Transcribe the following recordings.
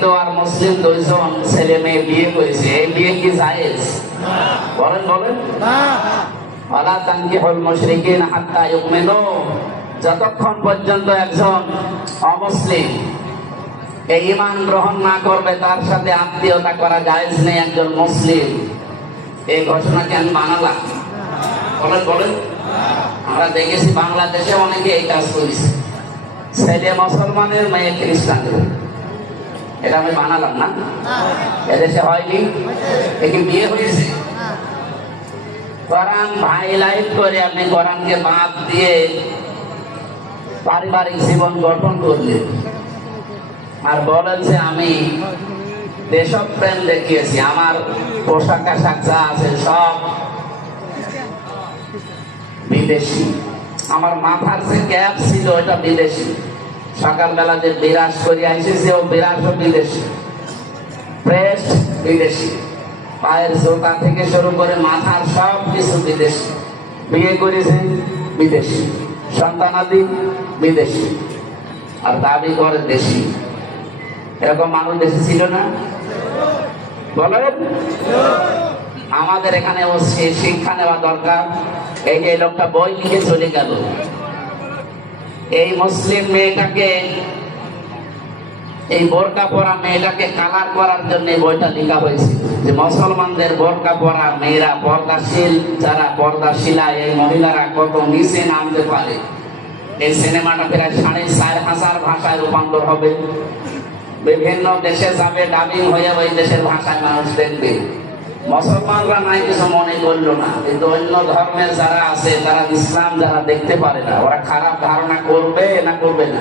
হিন্দু আর মুসলিম দুইজন ছেলে মেয়ে বিয়ে করেছে। এই বিয়ে কি জায়েজ? বলেন বলেন। ওয়ালা তানকিহুল মুশরিকিন হাত্তা ইউমিনু। যতক্ষণ পর্যন্ত একজন অমুসলিম এই ঈমান গ্রহণ না করবে তার সাথে আত্মীয়তা করা জায়েজ নেই একজন মুসলিম। এই ঘোষণাকে আমি বানালাম? বলেন বলেন। আমরা দেখেছি বাংলাদেশে অনেকে এই কাজ করেছে। ছেলে মুসলমানের মেয়ে খ্রিস্টানের এটা আমি বানালাম না। এদেশে হয়নি একে বিয়ে হয়েছে। কোরআন হাইলাইট করে আপনি কোরআনকে বাদ দিয়ে পারিবারিক জীবন গঠন করলেন। আর বলেন যে আমি দেশপ্রেম দেখিয়েছি, আমার পোশাক আশাক যা আছে সব বিদেশি। আমার মাথার যে ক্যাপ ছিল ওটা বিদেশি। সকালবেলা যে বিরাজ করে আইসেছে ও বিরাজও বিদেশি। প্রেস বিদেশি। পায়ের জোতা থেকে শুরু করে মাথার সব কিছু বিদেশি। বিয়ে করেছে বিদেশি। সন্তানাদি বিদেশি। আর দাবি করে দেশি। এরকম মানুষ দেশে ছিল না? বলেন। আমাদের এখানে শিক্ষা নেওয়া দরকার। এই যে লোকটা বই লিখে চলে গেল। এই মুসলিম মেয়েটাকে, এই বোরকা পরা মেয়েটাকে কালার করার জন্য বইটা লেখা হয়েছিল যে মুসলমানদের বোরকা পরা মেয়েরা পর্দাশীল, যারা পর্দাশীলা, এই মহিলারা কত নিচে নামতে পারে। এই সিনেমাটা প্রায় সাড়ে চার হাজার ভাষায় রূপান্তর হবে। বিভিন্ন দেশে যাবে, ডাবিং হয়ে ওই দেশের ভাষায় মানুষ দেখবে। মুসলমানরা নাই কিছু মনে করল না। কিন্তু অন্য ধর্মের যারা আছে তারা ইসলাম যারা দেখতে পারে না ওরা খারাপ ধারণা করবে না করবে না?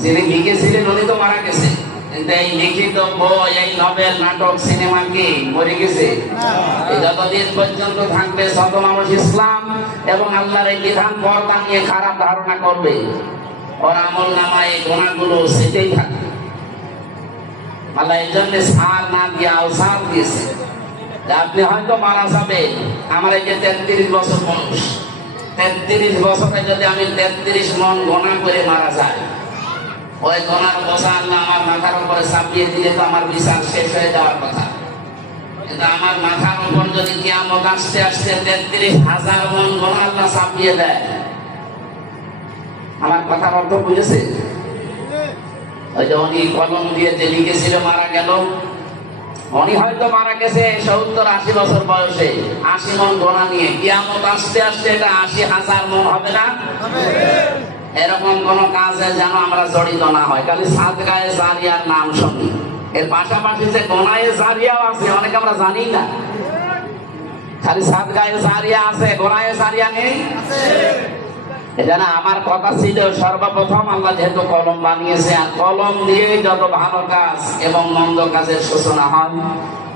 যিনি লিখেছিলেন উনি তো মারা গেছে। কিন্তু এই লিখিত বই এই নভেল নাটক সিনেমা কি? মরে গেছে? এই যতদিন পর্যন্ত থাকবে শত মানুষ ইসলাম এবং আল্লাহর এই বিধান পর্দা নিয়ে খারাপ ধারণা করবে। ওর আমল নামায় এই গোনাগুলো সেটাই থাকবে আল্লাহ এই জন্য সার না দিয়ে আওসার দিয়েছে। আপনি হয়তো মারা যাবেন। আমার এই যে তেত্রিশ বছর বয়স। তেত্রিশ বছরে যদি আমি তেত্রিশ মন গোনা করে মারা যাই, ওই গোনার বসা আল্লাহ আমার মাথার উপরে চাপিয়ে দিলে তো আমার বিচার শেষ হয়ে যাওয়ার কথা। কিন্তু আমার মাথার উপর যদি কিয়ামত আসতে আসতে তেত্রিশ হাজার মন গোনা আল্লাহ চাপিয়ে দেয়। আমার কথার অর্থ বুঝেছে ওই উনি কলম দিয়ে যে লিখেছিল মারা গেল। উনি হয়তো মারা গেছে সত্তর আশি বছর বয়সে। আশি মন গোনা নিয়ে। কিয়ামত আসতে আসতে এটা আশি হাজার মন হবে না? এরকম কোন কাজে যেন আমরা জড়িত না হয়। খালি সাত গায়ে জারিয়ার নাম শুনি। এর পাশাপাশি যে গোনায় জারিয়াও আছে, অনেকে আমরা জানি না। খালি সাত গায়ে জারিয়া আছে, গোনায় জারিয়া নেই? এখানে আমার কথা ছিল, সর্বপ্রথম আল্লাহ যেহেতু কলম বানিয়েছে, আর কলম দিয়ে যত ভালো কাজ এবং মন্দ কাজের সূচনা হয়,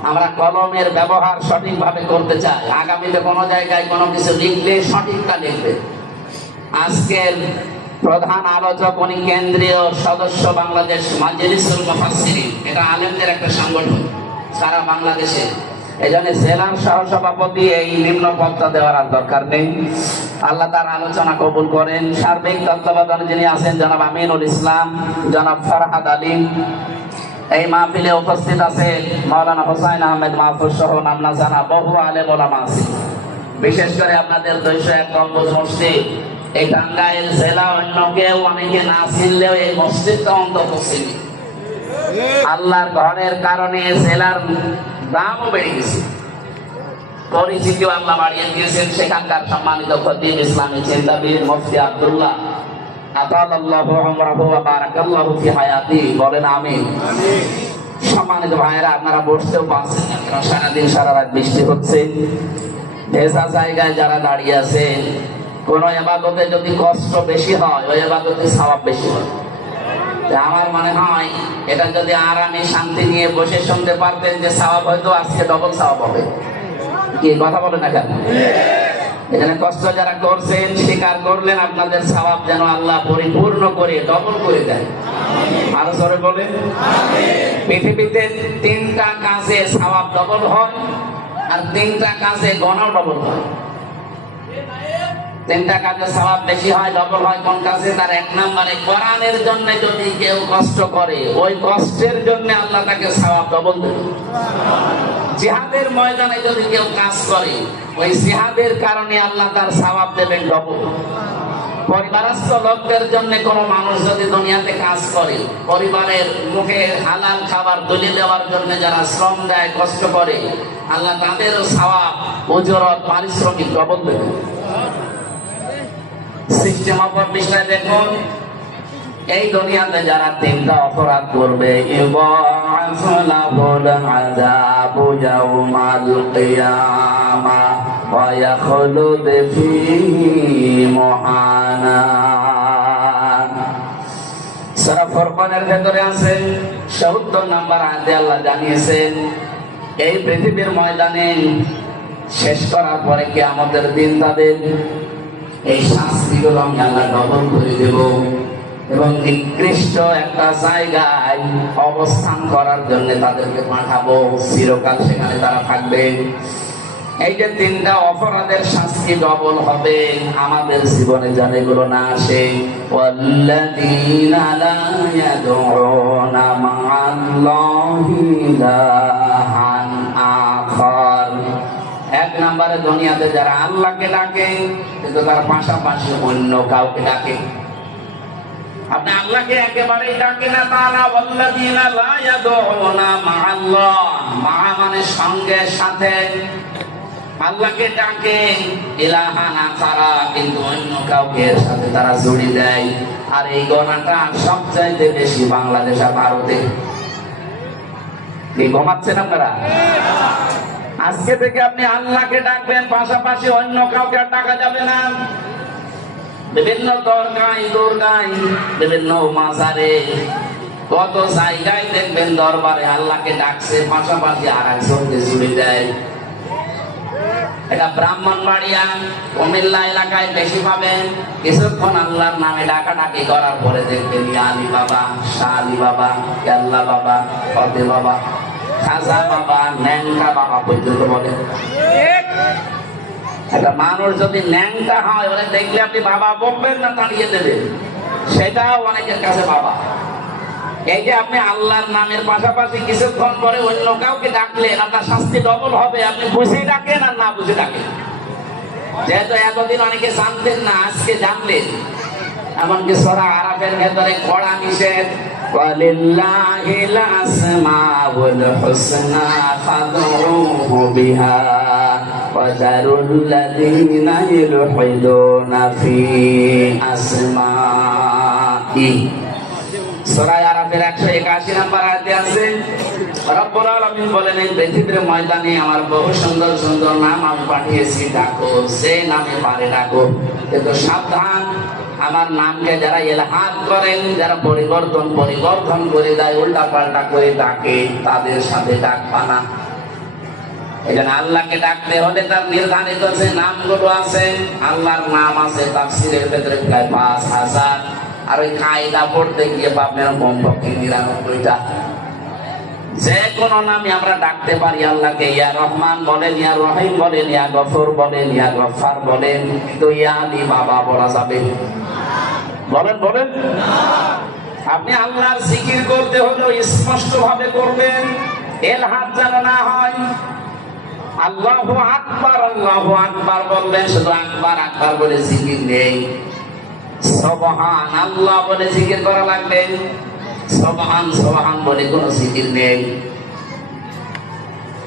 আমরা কলমের ব্যবহার সঠিকভাবে করতে চাই। আগামীতে কোনো জায়গায় কোনো কিছু লিখলে সঠিকটা লিখবে। আজকের প্রধান আলোচক, উনি কেন্দ্রীয় সদস্য বাংলাদেশ মাজলিসুল মুফাসসিরিন। এটা আলেমদের একটা সংগঠন, সারা বাংলাদেশে। এই জন্য জেলার সহসভাপতি এই নিম্ন পদটা দেওয়ার আর দরকার নেই। আল্লাহ তার আলোচনা কবুল করেন। সার্বিক তত্ত্বাবধানে যিনি আছেন জনাব আমিনুল ইসলাম, জনাব ফরহাদ আলী এই মাহফিলে উপস্থিত আছে মাওলানা হোসাইন আহমেদ মাহফুজ সহ নাম না জানা বহু আলেম ওলামা আছে। বিশেষ করে আপনাদের দুইশো এক গম্বুজ মসজিদ। এই টাঙ্গাইল জেলা অন্য কেউ অনেকে না চিনলেও এই মসজিদটা অন্তত চিনি আল্লাহর ঘরের কারণে জেলার দামও বেড়ে গেছে। পরিচিতিও আল্লাহ বাড়িয়ে দিয়েছেন। সেখানকার সম্মানিত খতিব ইসলামী চিন্তাবিদ মুফতি আব্দুল্লাহ। বলেন আমিন। সম্মানিত ভাইয়েরা আপনারা বসতেও পারছেন না কারণ সারাদিন সারা রাত বৃষ্টি হচ্ছে। জায়গায় যারা দাঁড়িয়ে আছে কোন এবাদতে যদি কষ্ট বেশি হয় ওই এবাদতে সওয়াব বেশি হয়। আমার মনে হয় এটা যদি আরামে শান্তি নিয়ে বসে শুনতে পারতেন যে সওয়াব হয়তো আজকে ডবল সওয়াব হবে। কি, কথা বলে না কেন? এখানে কষ্ট যারা করছেন, স্বীকার করলেন, আপনাদের সওয়াব যেন আল্লাহ পরিপূর্ণ করে ডবল করে দেয়। আরও জোরে বলেন। পৃথিবীতে তিনটা কাজে সওয়াব ডবল হয়, আর তিনটা কাজে গণাও ডবল হয়। তিনটা কাজে সওয়াব বেশি হয় ডবল হয়, কোন কাজে তার এক নম্বরে কোরআনের জন্য যদি কেউ কষ্ট করে, ওই কষ্টের জন্য আল্লাহ তাকে সওয়াব ডবল দেবে। জিহাদের ময়দানে যদি কেউ কাজ করে, ওই জিহাদের কারণে আল্লাহ তার সওয়াব দেবেন ডবল পরিবারস্থ লোকদের জন্য কোন মানুষ যদি দুনিয়াতে কাজ করে, পরিবারের মুখে হালাল খাবার তুলে দেওয়ার জন্য যারা শ্রম দেয়, কষ্ট করে, আল্লাহ তাদেরও সওয়াব ওজরত পারিশ্রমিক দেবে। সিস্টেম অফ দেখুন। এই দুনিয়াতে যারা তিনটা অপরাধ করবে ইউবা'আসু লাহুল আযাবু ইয়াওমাল কিয়ামা ওয়া ইয়াখলুদ ফীহি মুহানা সূরা ফুরকানের ভেতরে আছে 70 নাম্বার আয়াতে আল্লাহ জানিয়েছেন, এই পৃথিবীর ময়দানে শেষ করার পরে কি আমাদের দিন তাদের এই শাস্তিগুলো আমি আল্লাহ দমন করে দেব। এবং নিকৃষ্ট একটা জায়গায় অবস্থান করার জন্য তাদেরকে পাঠাবো। চিরকাল সেখানে তারা থাকবেন এই যে তিনটা অপরাধের শাস্তি ডবল হবে, আমাদের জীবনে যেন এগুলো না আসে। ওয়াল্লাযীনা লা ইয়াদউনা নম্বরে দুনিয়াতে যারা আল্লাহকে ডাকে কিন্তু তার পাশাপাশি অন্য কাউকে ডাকে। আপনি আল্লাহকে একেবারেই ডাকে না তা তারা ওয়াল্লাযীনা লা ইয়াদউনা মা'আল্লাহ। মা মানে সঙ্গে সাথে। আল্লাহকে ডাকে, ইলাহা না তারা কিন্তু অন্য কাউকে এর সাথে তারা জড়ি দেয়। আর এই গণাটা সবচাইতে বেশি বাংলাদেশ আর ভারতে। ঘুমাচ্ছেন আপনারা? আজকে থেকে আপনি আল্লাহকে ডাকবেন, পাশাপাশি অন্য কাউকে ডাকা যাবে না। বিভিন্ন দরগায়, দুর্গায়, বিভিন্ন মাজারে, কত জায়গায় দেখবেন দরবারে আল্লাহকে ডাকছে, পাশাপাশি আর একজনকে জুড়ে দেয়। এটা ব্রাহ্মণবাড়িয়া, কুমিল্লা এলাকায় বেশি পাবেন। কিছুক্ষণ আল্লাহর নামে ডাকাডাকি করার পরে দেখবেন আলী বাবা শাহ আলী বাবা আল্লাহ বাবা ফতে বাবা। খাজা বাবা ন্যাংটা বাবা পর্যন্ত বলে একটা মানুষ যদি ন্যাংটা হয় দেখলে আপনি বাবা বলবেন না দাঁড়িয়ে দেবেন সেটাও অনেকের কাছে বাবা এই যে আপনি আল্লাহর নামের পাশাপাশি কিছুক্ষণ পরে অন্য কাউকে ডাকলেন আপনার শাস্তি ডবল হবে আপনি বুঝে ডাকেন আর না বুঝে ডাকেন যেহেতু এতদিন অনেকে জানতেন না, আজকে জানলেন, এমনকি সরা আরাফের ভেতরে কড়া নিষেধ ولله الأسماء الحسنى فادعوه بها وذروا الذين يلحدون في أسمائه সরাই আরাফের একশো একাশি নাম্বার আয়াতে আছে রব্বুল আলামিন বলেন এই পৃথিবীর ময়দানে আমার বহু সুন্দর সুন্দর নাম আমি পাঠিয়েছি ডাকো সে নামে পারে ডাকো কিন্তু সাবধান আমার নামকে যারা এলহাদ করেন, যারা পরিবর্তন পরিবর্তন করে দেয় উল্টা পাল্টা করে ডাকে, তাদের সাথে ডাকবা না এখানে আল্লাহকে ডাকতে হলে তার নির্ধারিত যে নামগুলো আছে, আল্লাহর নাম আছে তাফসিরের ভেতরে প্রায় পাঁচ হাজার। আর ওই কায়দা পড়তে গিয়ে পাবেন কমপক্ষে নিরানব্বইটা। যে কোন নামে আমরা ডাকতে পারি আল্লাহকে। ইয়া রহমান বলেন, ইয়া রহিম বলেন, ইয়া গফর বলেন, ইয়া গফার বলেন, কিন্তু ইয়া আলী বাবা বলা যাবে। বলেন বলেন। আপনি আল্লাহর জিকির করতে হলেও স্পষ্ট ভাবে করবেন এল হাত যেন না হয়। আল্লাহু আকবার আল্লাহু আকবার বলবেন, শুধু আকবার আকবার বলে জিকির নেই। সবহান আল্লাহ বলে জিকির করা লাগবে। সবহান সবহান বলে কোনো জিকির নেই।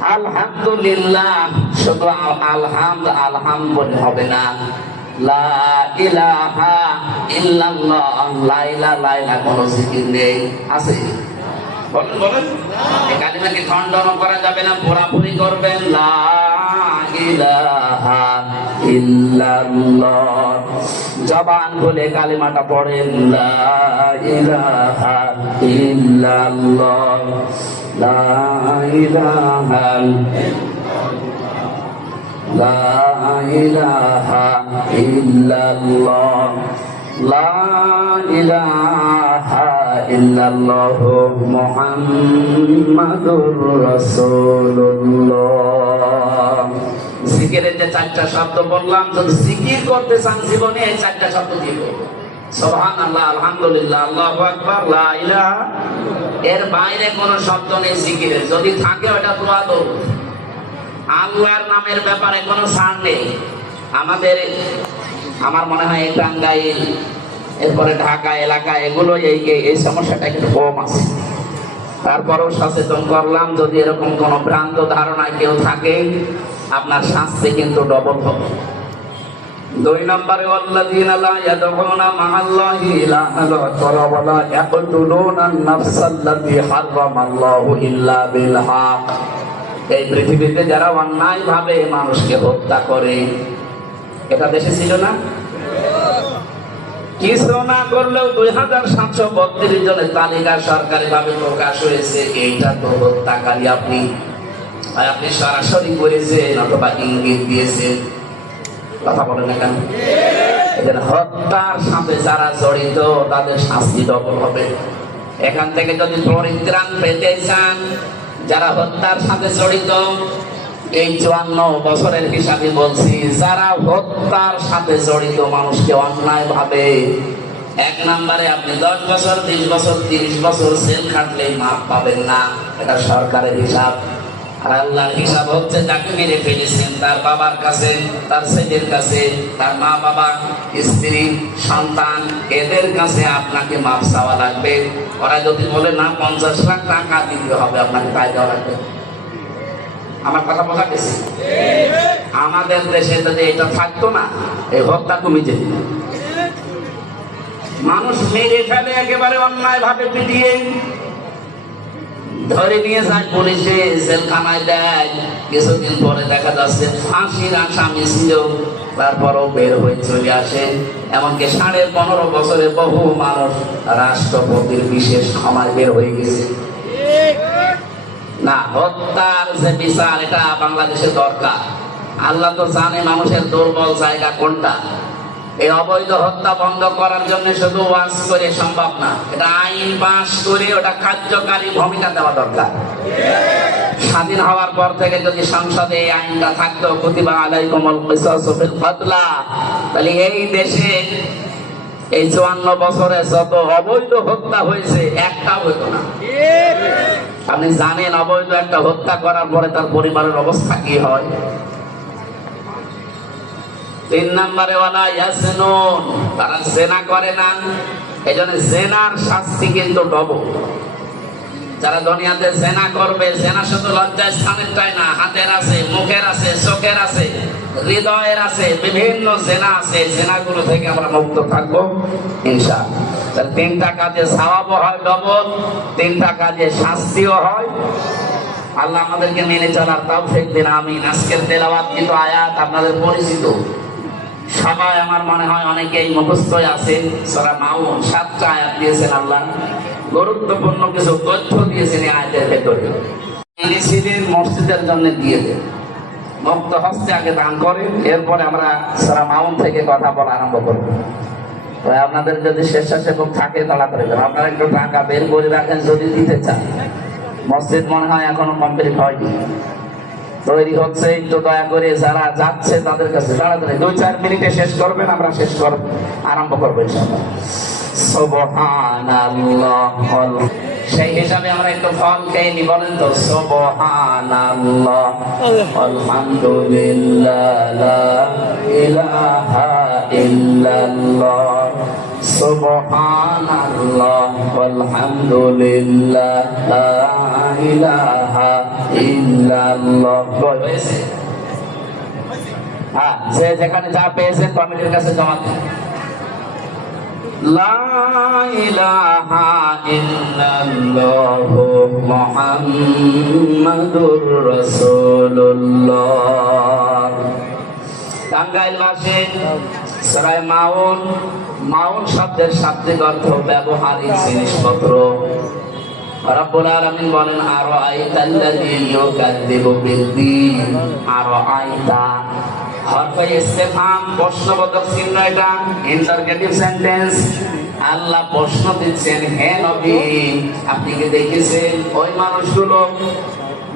আলহামদুলিল্লাহ, শুধু আলহামদ, আলহাম বলে হবে না। কোনো নেই। আছে? করা যাবে না? পুরাপুরি করবেন? লা জবান বলে কালিমাটা পড়েন লা ইলাহা ইল্লাল্লাহ। চারটা শব্দ বললাম, যদি করতে চান জীবনে চারটা শব্দ আমাদের, আমার মনে হয় টাঙ্গাইল, এরপরে ঢাকা এলাকা, এগুলো এই সমস্যাটা একটু কম আছে। তারপরেও সচেতন করলাম, যদি এরকম কোন ভ্রান্ত ধারণা কেউ থাকে আপনার শাস্তি কিন্তু ডবল হবে। দুই নম্বরে আন-নাফসাল্লাতী হারামাল্লাহু ইল্লা বিল হক। এই পৃথিবীতে যারা অন্যায় ভাবে মানুষকে হত্যা করে, এটা দেশে ছিল না? কিছু না করলেও দুই হাজার সাতশো বত্রিশ জনের তালিকা সরকারি ভাবে প্রকাশ হয়েছে, এইটা তো হত্যাকারী আপনি হয় আপনি সরাসরি করেছেন অথবা ইঙ্গিত দিয়েছেন কথা বলেন না কেন হত্যার সাথে যারা জড়িত তাদের শাস্তি ডবল হবে এখান থেকে যদি পরিত্রাণ পেতে চান যারা হত্যার সাথে জড়িত এই চুয়ান্ন বছরের হিসাবে বলছি যারা হত্যার সাথে জড়িত মানুষকে অন্যায় ভাবে এক নম্বরে আপনি দশ বছর বিশ বছর তিরিশ বছর সেল খাটলেই মাপ পাবেন না এটা সরকারের হিসাব আর আল্লাহর হিসাব হচ্ছে যাকে মেরে ফেলেছেন, তার বাবার কাছে, তার ছেলের কাছে, তার মা বাবা, স্ত্রী, সন্তান, এদের কাছে আপনাকে মাপ চাওয়া লাগবে। ওরা যদি বলে, না, পঞ্চাশ লাখ টাকা দিতে হবে, আপনাকে তাই দেওয়া লাগবে। আমার কথা বলা গেছে? আমাদের দেশে যদি এটা থাকতো না, এই হত্যা কমে যেত। মানুষ মেরে ফেলে, একেবারে অন্যায় ভাবে পিটিয়ে ধরে নিয়ে যায় পুলিশে, জেলখানায় দেয় কিছুদিন পরে দেখা যাচ্ছে ফাঁসির আসামি ছিল তারপরও বের হয়ে চলে আসে। এমনকি সাড়ে পনেরো বছরে বহু মানুষ রাষ্ট্রপতির বিশেষ ক্ষমায় বের হয়ে গেছে। না, হত্যার যে বিচার, এটা বাংলাদেশে দরকার। আল্লাহ তো জানে মানুষের দুর্বল জায়গা কোনটা। এই অবৈধ হত্যা বন্ধ করার জন্য শুধু ওয়াজ করে সম্ভব না। এটা আইন পাস করে ওটা কার্যকারী ভূমিকা দেওয়া দরকার। স্বাধীন হওয়ার পর থেকে যদি সংসদে এই আইনটা থাকতো প্রতিভা আলাইকুমল ফিল কাতলা তাহলে এই দেশে এই চুয়ান্ন বছরে যত অবৈধ হত্যা হয়েছে, একটা হইতো না। আপনি জানেন অবৈধ একটা হত্যা করার পরে তার পরিবারের অবস্থা কি হয়? তিন নম্বরে ওয়ালা ইয়াসনুন তারা জেনা করে না। এই জন্য জেনার শাস্তি কিন্তু ডবল যারা দুনিয়াতে জেনা করবে জেনা শুধু লজ্জায় স্থানের চায় না, হাতের আছে, মুখের আছে, চোখের আছে, হৃদয়ের আছে, বিভিন্ন জেনা আছে। জেনাগুলো থেকে আমরা মুক্ত থাকব ইনশা তাহলে তিনটা কাজে সওয়াবও হয় ডবল তিনটা কাজে শাস্তিও হয়। আল্লাহ আমাদেরকে মেনে চলার তাও ফেক দিন, আমিন। আজকের তেলাওয়াত কিন্তু আয়াত, আপনাদের পরিচিত। সবাই আমার মনে হয় অনেকেই মুখস্থ আছে সরা মাউন সাতটা আয়াত দিয়েছেন আল্লাহ। গুরুত্বপূর্ণ কিছু তথ্য দিয়েছেন এই আয়াতের ভেতরে। ইনিশিয়েটিভ মসজিদের জন্য দিয়ে দেন। মুক্ত হস্তে আগে দান করেন, এরপরে আমরা সারা মাউন থেকে কথা বলা আরম্ভ করব। তো আপনাদের যদি স্বেচ্ছাসেবক থাকে, তালা করে আপনারা একটু টাকা বের করে রাখেন যদি দিতে চান। মসজিদ মনে হয় এখনও কমপ্লিট হয়নি। তৈরি হচ্ছে একটু দয়া করে যারা যাচ্ছে তাদের কাছে তাড়াতাড়ি দুই, চার মিনিটে শেষ করবেন, আমরা শেষ করব আরম্ভ করব সেই হিসাবে আমরা একটু ফল খেয়ে নি, বলেন তো। সুবহানাল্লাহ। আলহামদুলিল্লাহ সুবহানাল্লাহ আলহামদুলিল্লাহ লা ইলাহা ইল্লাল্লাহ হয়েছে হ্যাঁ যে যেখানে যা পেয়েছেন কমিটির কাছে জমা দেন লা ইলাহা ইল্লাল্লাহু মুহাম্মাদুর রাসূলুল্লাহ টাঙ্গাইল মাসে সরাই মাউন শব্দের শাব্দিক অর্থ ব্যবহারিক জিনিসপত্র। রব্বুল আলামিন বলেন আরও এটা। ইন্টারগেটিভ আল্লাহ প্রশ্ন আপনি কি দেখেছেন ওই মানুষগুলো?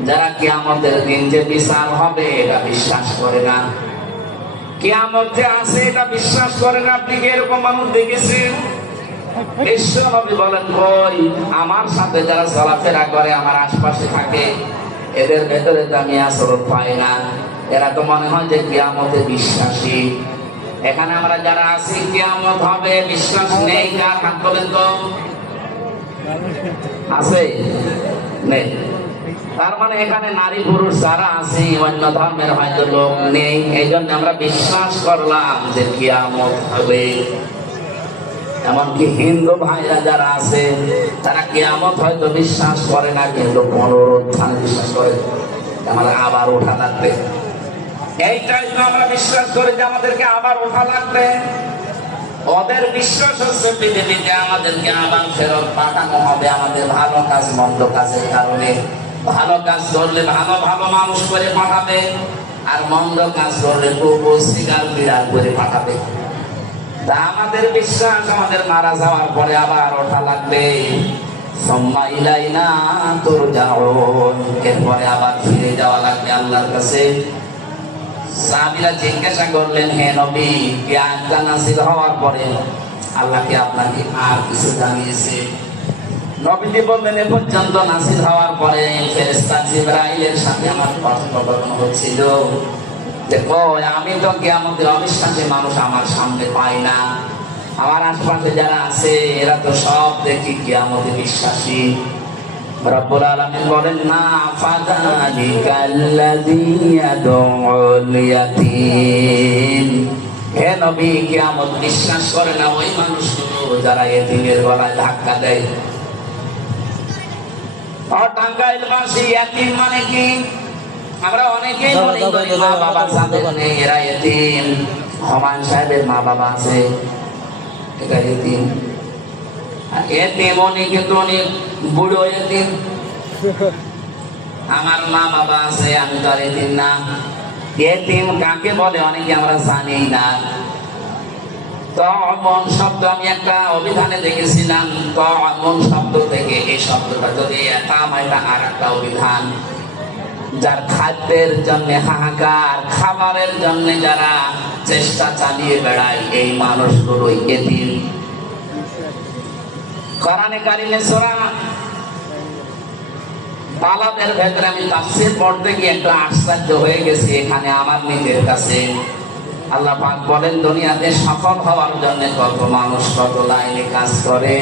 যারা কিয়ামতের দিন যে বিচার হবে, এটা বিশ্বাস করে না। কিয়ামতে আছে এটা বিশ্বাস করে না আপনি কি এরকম মানুষ দেখেছেন? ঈশ্বর নবী বলেন, কই, আমার সাথে যারা চলাফেরা করে আমার আশপাশে থাকে, এদের ভেতরে তো আমি আসর পাই না। এরা তো মনে হয় যে কিয়ামতে বিশ্বাসী। এখানে আমরা যারা আছি, কিয়ামত হবে, বিশ্বাস নেই। বলেন তো? আছে? নেই। তার মানে এখানে নারী পুরুষ যারা আছে, অন্য ধর্মের হয়তো লোক নেই এই জন্য আমরা বিশ্বাস করলাম যে কিয়ামত হবে। এমনকি হিন্দু ভাইরা যারা আছে, তারা কিয়ামত হয়তো বিশ্বাস করে না, কিন্তু পুনরুত্থান বিশ্বাস করে। আমাদের আবার ওঠা লাগবে। এইটাই তো আমরা বিশ্বাস করি যে আমাদেরকে আবার ওঠা লাগবে, ওদের বিশ্বাস হচ্ছে পৃথিবীতে আমাদেরকে আবার ফেরত পাঠানো হবে, আমাদের ভালো কাজ, মন্দ কাজের কারণে। ভালো কাজ করলে ভালো ভালো মানুষ করে পাঠাবে, আর মন্দ কাজ করলে কুকুর শিকার বিড়াল করে পাঠাবে। তা আমাদের বিশ্বাস, আমাদের মারা যাওয়ার পরে আবার ওঠা লাগবে। এরপরে আবার ফিরে যাওয়া লাগবে আল্লাহর কাছে। সাহাবীরা জিজ্ঞাসা করলেন, হে নবী আয়াতটা নাযিল হওয়ার পরে আল্লাহ কি আপনাকে আর কিছু জানিয়েছে? নবীজি বললেন এ পর্যন্ত হওয়ার পরে ফেরেশতা জিবরাইলের সাথে আমার কথোপকথন হচ্ছিল। আমি তো কিয়ামতের অবিশ্বাসী মানুষ, আমার সামনে পাই না। আমার আশপাশে যারা আছে, এরা তো সব দেখি কিয়ামতে বিশ্বাসী। রব্বুল বলেন না ফাযালিকাল্লাযী ইয়াদউল হে নবী বিশ্বাস করে না ওই মানুষগুলো যারা এতিমের গলায় ধাক্কা দেয়। মানে কি? আমরা অনেকেই মনে করি মা বাবা যাদের নেই এরা এতিম। হুমায়ুন সাহেবের মা বাবা আছে এটা এতিম। আর এতিম উনি কিন্তু উনি বুড়ো এতিম। আমার মা বাবা আছে আমি তো আর এতিম না। এতিম কাকে বলে? অনেকে আমরা জানি না। তো অমন শব্দ আমি একটা অভিধানে দেখেছিলাম। তো অমন শব্দ থেকে এই শব্দটা যদি আর একটা অভিধান, যার খাদ্যের জন্য হাহাকার, খাবারের জন্য যারা চেষ্টা চালিয়ে বেড়ায়, এই এদিন বালাদের ভেতরে আমি তাফসীর পড়তে গিয়ে একটু আশ্চর্য হয়ে গেছি, এখানে আমার নিজের কাছে আল্লাহ পাক বলেন, দুনিয়াতে সফল হওয়ার জন্য কত মানুষ কত লাইনে কাজ করে।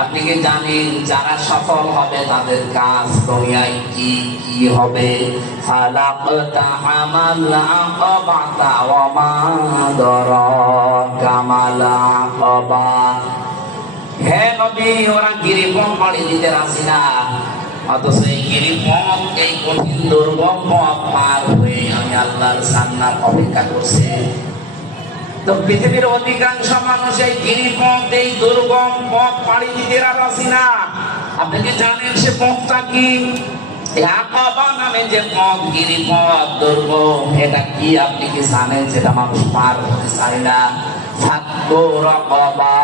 আপনি কি জানেন যারা সফল হবে তাদের কাজ দুনিয়ায় কি কি হবে? ফালাকতা হামাল আকাবাতা ওয়া মা দারাকা মাল হে নবী, ওরা গিরিপথ পাড়ি দিতে রাজি না। অথচ এই গিরিপথ এই কঠিন দুর্গম পার হয়ে আমি আল্লাহর সান্নার অপেক্ষা করছি। তো পৃথিবীর অধিকাংশ মানুষ এই গিরিপথ এই দুর্গম পথ পাড়ি দিতে রাজি না। আপনি কি জানেন সে পথটা কি? আকাবা নামে যে পথ গিরিপথ দুর্গম এটা কি? আপনি কি জানেন সেটা মানুষ পার হতে চায় না? ফাক্কু রাকাবা।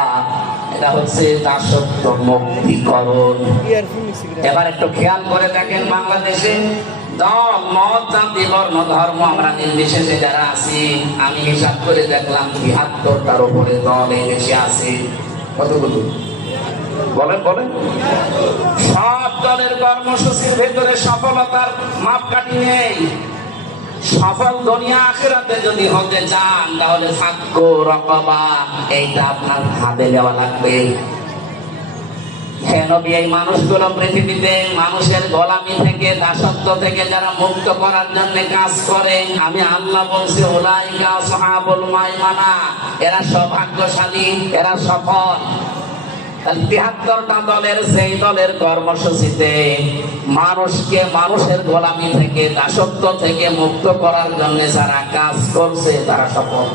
এটা হচ্ছে দাসত্ব মুক্তিকরণ। এবার একটু খেয়াল করে দেখেন বাংলাদেশে যারা আছি, আমি করে দেখলাম দল আছে। কতগুলো? সব কর্মসূচির ভেতরে সফলতার মাপকাঠি নেই। সফল দুনিয়া আখেরাতে যদি হতে চান, তাহলে সাক্ষ্য রকবা এইটা আপনার হাতে দেওয়া লাগবে। এই মানুষগুলো পৃথিবীতে মানুষের গোলামি থেকে, দাসত্ব থেকে যারা মুক্ত করার জন্য কাজ করে, আমি আল্লাহ বলছি ওলাইকা সাহাবুল মাইমানা, এরা সৌভাগ্যশালী, এরা সফল। তিহাত্তরটা দলের সেই দলের কর্মসূচিতে মানুষকে মানুষের গোলামি থেকে, দাসত্ব থেকে মুক্ত করার জন্য যারা কাজ করছে, তারা সফল।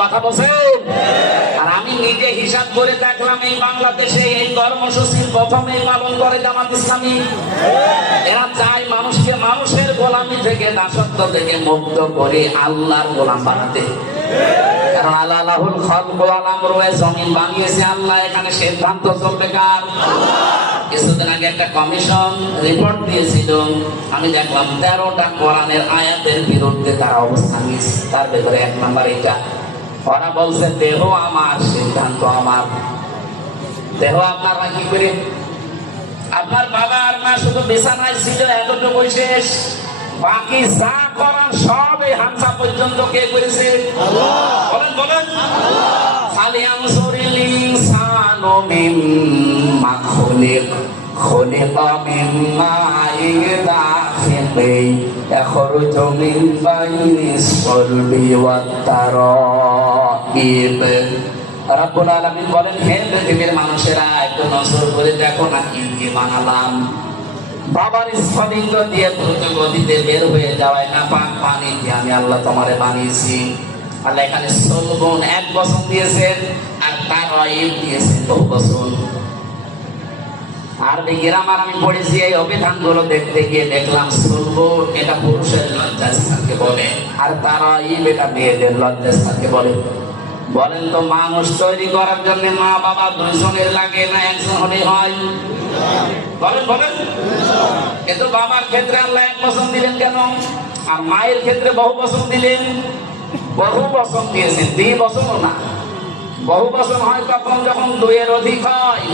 কথা বলছেন? আর আমি নিজে হিসাব করে দেখলাম এই বাংলাদেশে এই কর্মসূচির প্রথমে পালন করে জামাত ইসলামী। এরা চায় মানুষকে মানুষের গোলামি থেকে, দাসত্ব থেকে মুক্ত করে আল্লাহর গোলাম বানাতে। কারণ আল্লাহ আল্লাহুল খলক এ জমিন বানিয়েছে আল্লাহ, এখানে সিদ্ধান্ত চলবে কার? কিছুদিন আগে একটা কমিশন রিপোর্ট দিয়েছিল। আমি দেখলাম তেরোটা কোরআনের আয়াতের বিরুদ্ধে তারা অবস্থান নিয়েছে। তার ভেতরে এক নাম্বার এটা। ওরা বলছে, দেহ আমার, সিদ্ধান্ত আমার। দেহ আপনারা কি করে আপনার বাবা আর মা শুধু বিছানায় ছিল এতটুকু শেষ। বাকি যা করার সব এই হামসা পর্যন্ত কে করেছে বলেন বলেন খালি আনসুরিল ইনসানু মিম্মা খুলিক خلق من ماء دافق يخرج من بين الصلب والترائب রাব্বুল আলামিন বলেন হে পৃথিবীর মানুষেরা একটু নজর করে দেখো না কি কি বানালাম বাবার দিয়ে দ্রুত গতিতে বের হয়ে যাওয়ায় না পাক পানি দিয়ে আমি আল্লাহ তোমারে বানিয়েছি। আল্লাহ এখানে সলবন এক বছর দিয়েছেন আর তার অয়েব দিয়েছেন বহু বছর। গ্রামার আমি পড়েছি, এই অভিধানগুলো দেখতে গিয়ে দেখলাম এটা পুরুষের লজ্জাস্থানকে বলে, আর এটা মেয়েদের লজ্জাস্থানকে বলে। বলেন তো, মানুষ তৈরি করার জন্য মা বাবা দুইজনের লাগে না, একজন হলে হয়? বলেন কিন্তু বাবার ক্ষেত্রে আল্লাহ এক বছর দিলেন কেন? আর মায়ের ক্ষেত্রে বহু বছর দিলেন। বহু বছর দিয়েছেন। দুই বছরও না। বহু বছর হয় তখন যখন দুইয়ের অধিক হয়।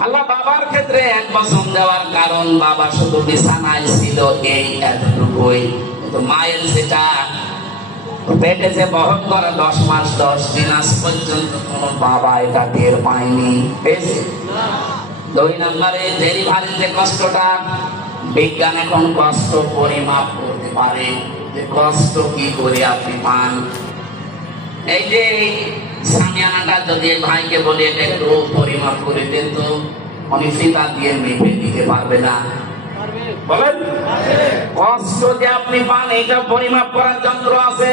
আল্লাহ বাবার ক্ষেত্রে এক বছর দেওয়ার কারণ বাবা শুধু বিছানায় ছিল এই এতটুকুই। কিন্তু মায়ের যেটা, পেটে যে বহন করে দশ মাস, দশ দিন, আজ পর্যন্ত কোন বাবা এটা টের পায়নি। পেয়েছে দুই নম্বরে ডেলিভারির যে কষ্টটা বিজ্ঞান এখন কষ্ট পরিমাপ করতে পারে। যে কষ্ট কি করে আপনি পান? এই যে সামিয়ানাটা যদি ভাইকে বলি এটা একটু পরিমাপ করে দেন তো উনি ফিতা দিয়ে মেপে দিতে পারবে না। বলেন? কষ্ট যে আপনি পান এটা পরিমাপ করার যন্ত্র আছে।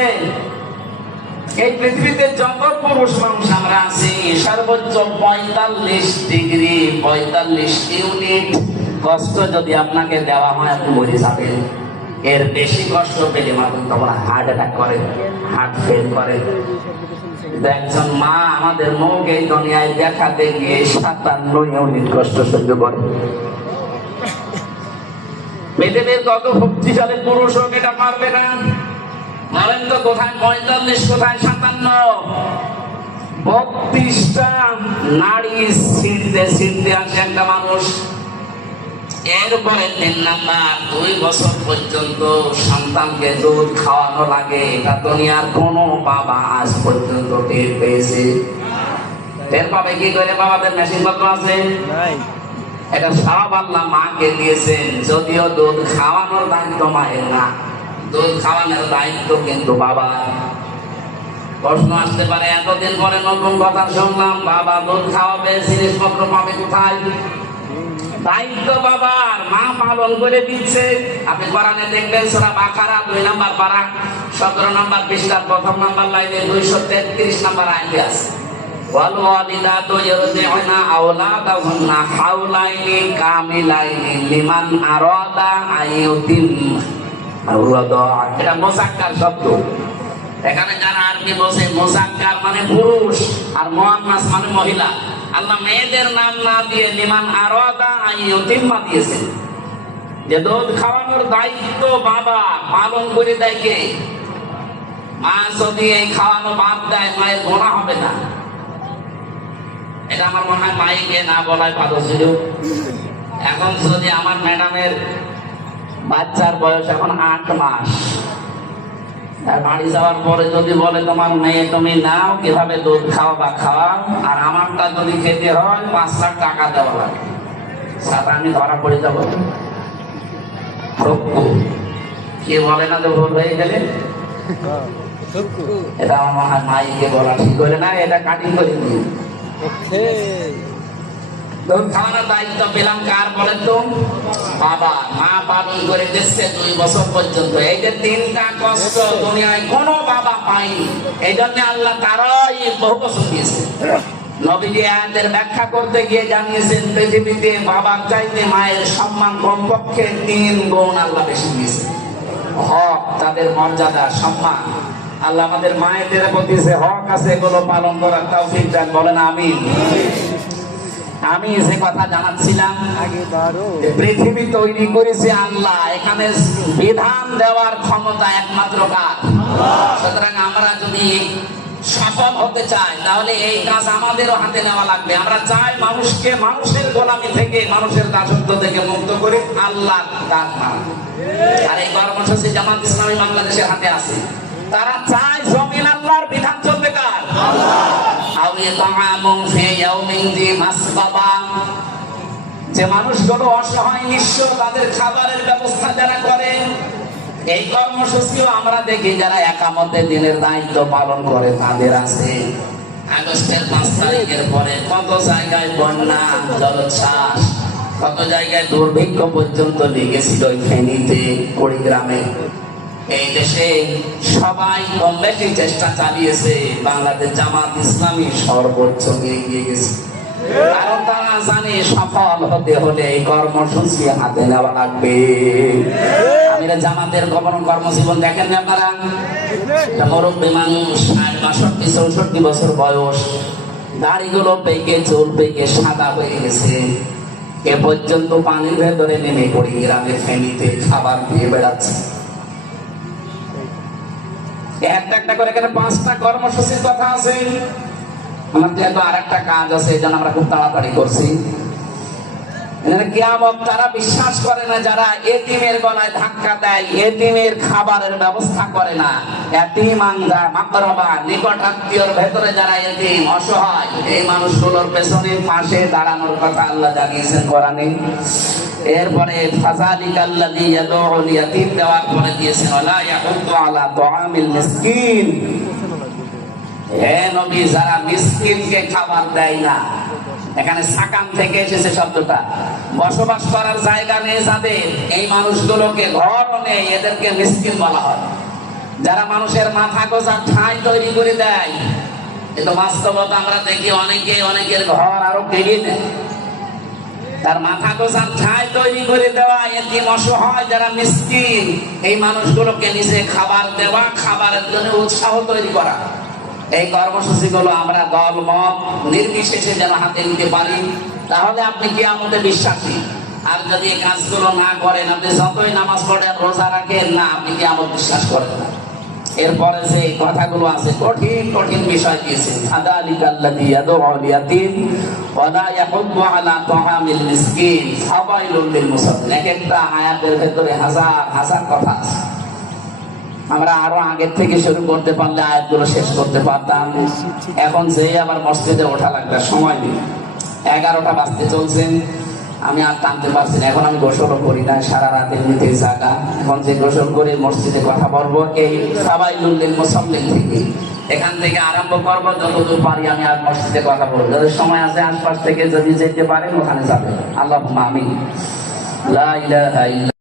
এই পৃথিবীতে যত পুরুষ মানুষ আমরা আছি, সর্বোচ্চ পঁয়তাল্লিশ ডিগ্রি, পঁয়তাল্লিশ ইউনিট কষ্ট যদি আপনাকে দেওয়া হয়, আপনি মরে যাবেন। এর বেশি কষ্ট পেলে মানুষ তখন হার্ট অ্যাটাক করে হার্ট ফেল করে। একজন মা আমাদের মুখ এই দুনিয়ায় দেখাতে গিয়ে সাতান্ন ইউনিট কষ্ট সহ্য করে। পৃথিবীর কত শক্তিশালী পুরুষ হোক, এটা পারবে না। বলেন তো কোথায় পঁয়তাল্লিশ কোথায় সাতান্ন। বত্রিশটা নারী আসে একটা মানুষ। এরপরে তিন নাম্বার দুই বছর পর্যন্ত সন্তানকে দুধ খাওয়ানো লাগে। এটা দুনিয়ার কোনো বাবা আজ পর্যন্ত টের পেয়েছে। টের পাবে কি করে? বাবাদের মেশিন পত্র আছে? এটা সব আল্লাহ মাকে দিয়েছেন। যদিও দুধ খাওয়ানোর দায়িত্ব মায়ের না। দুধ খাওয়ানোর দায়িত্ব কিন্তু বাবা প্রশ্ন আসতে পারে এতদিন পরে নতুন কথা শুনলাম বাবা দুধ খাওয়াবে জিনিসপত্র পাবে কোথায় দায়িত্ব বাবার মা পালন করে দিচ্ছে আপনি কোরআনে দেখবেন সোরা বাকারা দুই নাম্বার পারা সতেরো নাম্বার পৃষ্ঠার প্রথম নাম্বার লাইনে দুইশো তেত্রিশ নাম্বার আইতে আছে والوالدات يرضعن أولادهن حولين كاملين لمن أراد أن يتم الرضاعة এটা শব্দ। এখানে যারা আরবি বসে মোসাক্কার মানে পুরুষ আর মোহাম্মাস মানে মহিলা। আল্লাহ মেয়েদের নাম না দিয়ে লিমান আরাদা দিয়েছেন। যে দুধ খাওয়ানোর দায়িত্ব বাবা, পালন করে দেয় কে? মা যদি এই খাওয়ানো বাদ দেয়, মায়ের গোনা হবে না। এটা আমার মনে হয় মাইকে না বলাই ভালো এখন যদি আমার ম্যাডামের বাচ্চার বয়স এখন আট মাস। বাড়ি যাওয়ার পরে যদি বলে তোমার মেয়ে তুমি নাও, কীভাবে দুধ খাও বা খাওয়াও? আর আমারটা যদি খেতে হয়, পাঁচ লাখ টাকা দেওয়া লাগে। সাথে আমি ধরা পড়ে যাব। কে বলে না যে ভুল হয়ে গেলে? এটা আমার মাইকে বলা ঠিক করে না, এটা কাটিং করে দিই কার তো? বাবা, মা পালন করে দিচ্ছে দুই বছর পর্যন্ত। এই যে তিনটা কষ্ট বাবা এই জন্য আল্লাহ ব্যাখ্যা করতে গিয়ে জানিয়েছেন, পৃথিবীতে বাবার চাইতে মায়ের সম্মান কমপক্ষে তিন গুণ আল্লাহ বেশি দিয়েছে। হক, তাদের মর্যাদা, সম্মান। আল্লাহ আমাদের মায়েদের প্রতি হক আছে, এগুলো পালন করার তৌফিক দান, বলেন আমিন। আমি যে কথা জানাচ্ছিলাম পৃথিবী তৈরি করেছে আল্লাহ, এখানে বিধান দেওয়ার ক্ষমতা একমাত্র কার? সুতরাং আমরা যদি সফল হতে চাই, তাহলে এই কাজ আমাদেরও হাতে নেওয়া লাগবে। আমরা চাই মানুষকে মানুষের গোলামি থেকে, মানুষের দাসত্ব থেকে মুক্ত করে আল্লাহ কাজ আর এই কর্মসূচি জামাত ইসলামী বাংলাদেশের হাতে আছে। তারা চায় জমিন আল্লাহর বিধান যি মানুষগুলো অসহায় নিঃস্ব তাদের খাবারের ব্যবস্থা যারা করে, এই কর্মসূচিও আমরা দেখি যারা একামতে দিনের দায়িত্ব পালন করে, তাদের আছে। আগস্টের পাঁচ তারিখের পরে কত জায়গায় বন্যা, জলোচ্ছ্বাস, কত জায়গায় দুর্ভিক্ষ পর্যন্ত লেগেছিল ফেনীতে, কুড়িগ্রামে। এই দেশে সবাই কম বেশি চেষ্টা চালিয়েছে, বাংলাদেশ জামাত ইসলামী সর্বোচ্চ এগিয়ে গেছে। কারণ তারা জানে সফল হতে হলে এই কর্মসূচি হাতে নেওয়া লাগবে। জামাতের কর্ম কর্মজীবন দেখেন আপনারা? মুরব্বী মানুষ, ষাট, বাষট্টি, চৌষট্টি বছর বয়স। দাড়িগুলো পেকে, চুল পেকে সাদা হয়ে গেছে। এ পর্যন্ত পানির ভেতরে নেমে পড়ি গ্রামে ফেনীতে খাবার দিয়ে বেড়াচ্ছে। একটা একটা করে এখানে পাঁচটা কর্মসূচির কথা আছে। আমার যেহেতু আর একটা কাজ আছে জন্য আমরা খুব তাড়াতাড়ি করছি। তারা বিশ্বাস করে না, যারা এতিমের গলায় ধাক্কা দেয়, এতিমের খাবারের ব্যবস্থা করে না। এতিম আঙ্গা নিকট আত্মীয়র ভেতরে যারা এতিম, অসহায়, এই মানুষগুলোর পেছনে, পাশে দাঁড়ানোর কথা আল্লাহ জানিয়েছেন কোরআনে। এরপরে দেওয়ার পরে দিয়েছেন আলা মিসকিন। হে নবী, যারা মিসকিনকে খাবার দেয় না এখানে সাকাম থেকে এসেছে শব্দটা। বসবাস করার জায়গা নেই যাদের, এই মানুষগুলোকে ঘর নেই, এদেরকে মিসকিন বলা হয়। যারা মানুষের মাথা গোজার ঠাঁই তৈরি করে দেয় কিন্তু বাস্তবতা আমরা দেখি অনেকে, অনেকের ঘর আরও কেড়ে নেয় তার মাথা গোজার ঠাঁই তৈরি করে দেওয়া এটি অসহায়, যারা মিসকিন, এই মানুষগুলোকে নিজে খাবার দেওয়া, খাবারের জন্য উৎসাহ তৈরি করা। এই কর্মসূচিগুলো আমরা দল মত নির্বিশেষে যেন হাতে নিতে পারি, তাহলে আপনি কি আমাদের বিশ্বাসী। আর যদি এই কাজগুলো না করেন, আপনি যতই নামাজ পড়েন, রোজা রাখেন, না, আপনি কি আমার বিশ্বাস করেন না। এরপরে যে কথাগুলো আছে, কঠিন কঠিন বিষয় দিয়েছে ফাদালিকাল্লাযী ইয়াদউল ইয়াতীম ওয়া লা মিসকিন। একটা আয়াতের হাজার হাজার কথা আছে। আমরা আরও আগের থেকে শুরু করতে পারলে আয়াতগুলো শেষ করতে পারতাম। এখন যেই আবার মসজিদে ওঠা লাগবে সময় নেই। এগারোটা বাজতে চলছেন আমি আর টানতে পারছি না। এখন আমি গোসলও করি না, সারা রাত এমনিতে জাগা। এখন যে গোসল করে মসজিদে কথা বলব এই সবাই লুল্লিন মুসল্লিন থেকে। এখান থেকে আরম্ভ করব, যতদূর পারি আমি আর মসজিদে কথা বলব। যাদের সময় আছে আশপাশ থেকে যদি যেতে পারেন, ওখানে যাবে আল্লাহ আমি